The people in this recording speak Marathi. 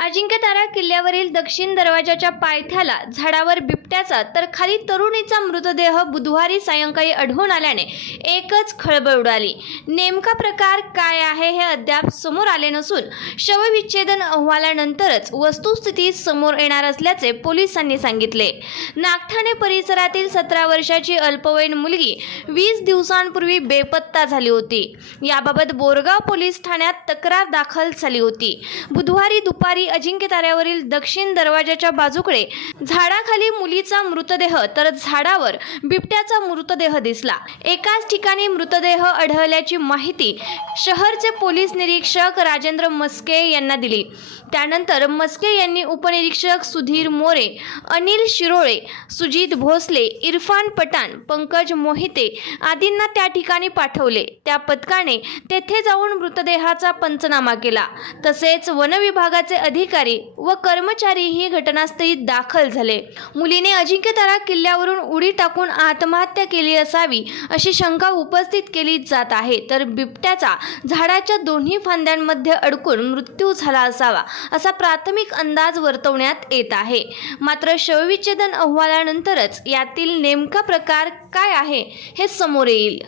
अजिंक्यतारा किल्ल्यावरील दक्षिण दरवाजाच्या पायथ्याला झाडावर बिबट्याचा तर खाली तरुणीचा मृतदेह बुधवारी सायंकाळी आढळून आल्याने एकच खळबळ उडाली. नेमका प्रकार काय आहे हे अद्याप समोर आले नसून शवविच्छेदन अहवालानंतरच वस्तुस्थिती समोर येणार असल्याचे पोलिसांनी सांगितले. नागठाणे परिसरातील सतरा वर्षाची अल्पवयीन मुलगी वीस दिवसांपूर्वी बेपत्ता झाली होती. याबाबत बोरगाव पोलीस ठाण्यात तक्रार दाखल झाली होती. बुधवारी दुपारी अजिंक्य ताऱ्यावरील दक्षिण दरवाजाच्या बाजूकडे झाडाखाली मुलीचा मृतदेह तर झाडावर बिबट्याचा मृतदेह दिसला. एकाच ठिकाणी मृतदेह आढळल्याची माहिती शहरचे पोलीस निरीक्षक राजेंद्र मस्के यांना दिली. त्यानंतर मस्के यांनी उपनिरीक्षक सुधीर मोरे अनिल शिरोळे सुजित भोसले इरफान पठाण पंकज मोहिते आदींना त्या ठिकाणी पाठवले. त्या पथकाने तेथे जाऊन मृतदेहाचा पंचनामा केला. तसेच वनविभागाचे अधिकारी अधिकारी व कर्मचारी ही घटनास्थळी दाखल झाले. मुलीने अजिंक्यतारा किल्ल्यावरून उडी टाकून आत्महत्या केली असावी अशी शंका उपस्थित केली जात आहे. तर बिबट्याचा झाडाच्या दोन्ही फांद्यांमध्ये अडकून मृत्यू झाला असावा असा प्राथमिक अंदाज वर्तवण्यात येत आहे. मात्र शवविच्छेदन अहवालानंतरच यातील नेमका प्रकार काय आहे हे समोर येईल.